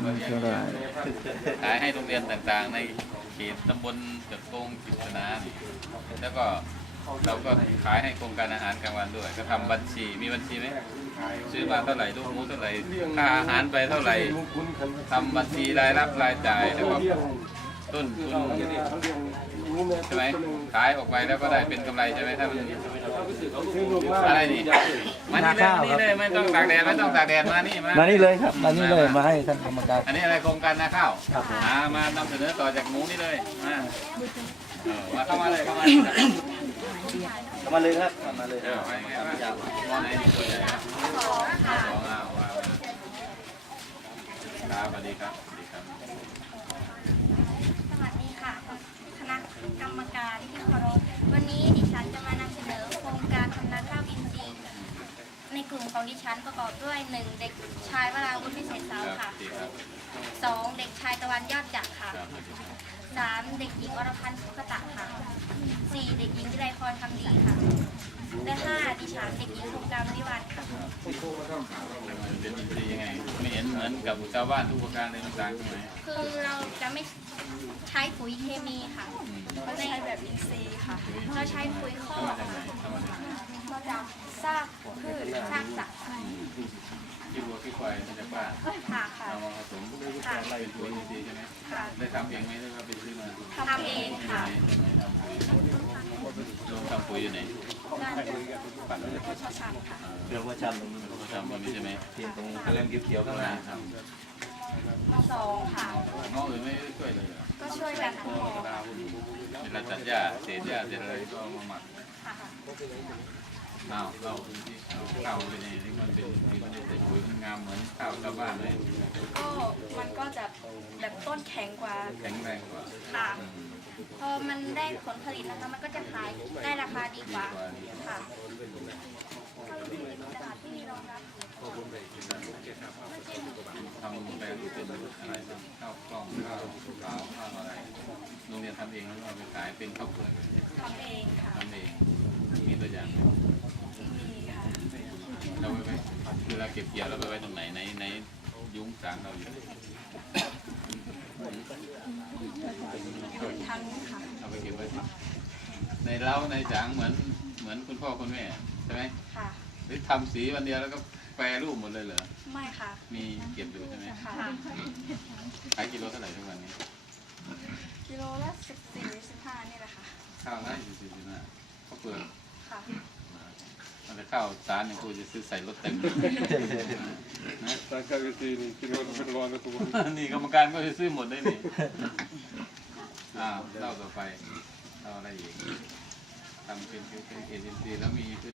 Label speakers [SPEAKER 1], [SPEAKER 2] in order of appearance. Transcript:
[SPEAKER 1] ก็เลี้ยงเยอะขายให้โรงเรียนต่างๆ ในเขตตำบลจัดโกงกิจนานี่แล้วก็เราก็ขายให้โครงการอาหารกลางวันด้วยก็ทำบัญชีมีบัญชีไหมซื้อมาเท่าไหร่ลูกหมูเท่าไหร่ค่าอาหารไปเท่าไหร่ทำบัญชีรายรับรายจ่ายแล้วก็ต้นทุนใช่ไหมขายออกไปแล้วก็ได้เป็นกำไรใช่ไหมถ้ามันอะไรนี่มานี่เลยไม่ต้องตากแดดไม่ต้องตากแดดมานี่
[SPEAKER 2] มานี่เลยครับมานี่เลยมาให้ท่านกรรมการ
[SPEAKER 1] อันนี้อะไรโครงการนาข้าวมานำเสนอต่อจากหมูนี่เลยมาเข้ามาเลยเข้ามา
[SPEAKER 2] เลยครับมาเลย
[SPEAKER 1] ไปไงบ้างมองไหนดีตัวใหญ่ครับสองครับสวัสดีครับสวัสดีครับ
[SPEAKER 3] สวัสดีค่ะคณะกรรมการที่เคารพวันนี้ดิฉันจะมานำเสนอโครงการทำนาข้าวอินทรีย์ในกลุ่มของดิฉันประกอบด้วย 1. เด็กชายวราวุฒิพิเศษเสาค่ะ 2. เด็กชายตะวันยอดจักรค่ะ 3. เด็กหญิงอรพันธ์สุขตะค่ะ 4. เด็กหญิงวิไลพรคำดีค่ะ และ 5. ดิฉันเด็กหญิงโครงการวิวัฒน์ค่ะ
[SPEAKER 1] เป็นอินทรีย์ยังไงไม่เห็นเหมือนกับชาวบ้านทุกประการเลยต่างๆใช่ไหม
[SPEAKER 3] คือเราจะไม่ใช้ปุ๋ยเคมีค่ะเราใช้แบบอินทรีย์ค่ะเราใช้ปุ๋ยคอกค่ะเราจะซากพืชซากสัตว์ค่ะ
[SPEAKER 1] ขี้วัวขี้ควายมันจะป้าเอามาผสมเป็นปุ๋ยอินทรีย์ใช่ไหมได้ทำเองไหมหรือว่าไปซื้อมา
[SPEAKER 3] ทำเองค่ะ
[SPEAKER 1] ลงทำปุ๋ยอยู่ไหน
[SPEAKER 3] ปั่นเลยก็ชอบชันค่ะ
[SPEAKER 2] เดี๋ยวว่าชันตรงนี้
[SPEAKER 1] ทำบนนี้ใช่ไหม
[SPEAKER 2] ตรงกระเล่มเขียวๆข้างหน้า
[SPEAKER 1] ท
[SPEAKER 3] ำ2ค่ะ
[SPEAKER 1] ง้ออื่นไม่ช่วยเลย
[SPEAKER 3] ก็ช่วยกันทั้งหมด
[SPEAKER 1] เวลาตัดหญ้าเศษหญ้าเศษอะไรก็มาหมักเราที่ข้าวเป็นยังไงที่มันเป็นที่มันจะปุ๋ยมันงามเหมือนข้าวชาวบ้านเลย
[SPEAKER 3] ก็มันก็จะแบบต้นแข็งกว่า
[SPEAKER 1] แข็งแรงกว่า
[SPEAKER 3] ค่ะพอมันได้ผลผลิตนะคะมันก็จะขายได้ราคาดีกว่าค่ะตลาดที่มีรองรับ
[SPEAKER 1] ทำแบรนด์เป็นอะไรข้าวกล้องข้าวขาวข้าวอะไรโรงเรียนทำเองแล้วเราไปขายเป็นข้าวเปลือก
[SPEAKER 3] ทำเองค่ะ
[SPEAKER 1] ทำเองมีตัวอย่าง
[SPEAKER 3] มีค่ะ
[SPEAKER 1] เราไปคือเราเก็บเกี่ยวแล้วไปไว้ตรงไหนในยุ้งสางเราอยู่
[SPEAKER 3] ทั้งค่ะ
[SPEAKER 1] เอาไปเก็บไว้ในเล้าในจางเหมือนคุณพ่อคุณแม่ใช่ไหม
[SPEAKER 3] ค่ะ
[SPEAKER 1] หรือทำสีวันเดียวแล้วก็แปรรูปหมดเลยเหรอ
[SPEAKER 3] ไม่ค่ะ
[SPEAKER 1] มีเก็บอยู่ใช่ไหม
[SPEAKER 3] ค่ะ
[SPEAKER 1] ขายกิโลเท่าไหร่ทุกวันนี้
[SPEAKER 3] กิโลละ14-15นี่แหละค่ะ
[SPEAKER 1] ข้าวละ14-15ข้าวเปลือก
[SPEAKER 3] ค่ะ
[SPEAKER 1] มันจะข้าวสารอย่างกูจะซื้อใส่รถเต็มนะ
[SPEAKER 4] สังกัดตีนี่กิโลเป็นร้อยนะตัว
[SPEAKER 1] นี่กรรมการก็จะซื้อหมดได้นี่เล่าต่อไปเล่าอะไรอีกทำเป็นเอ็นซีแล้วมี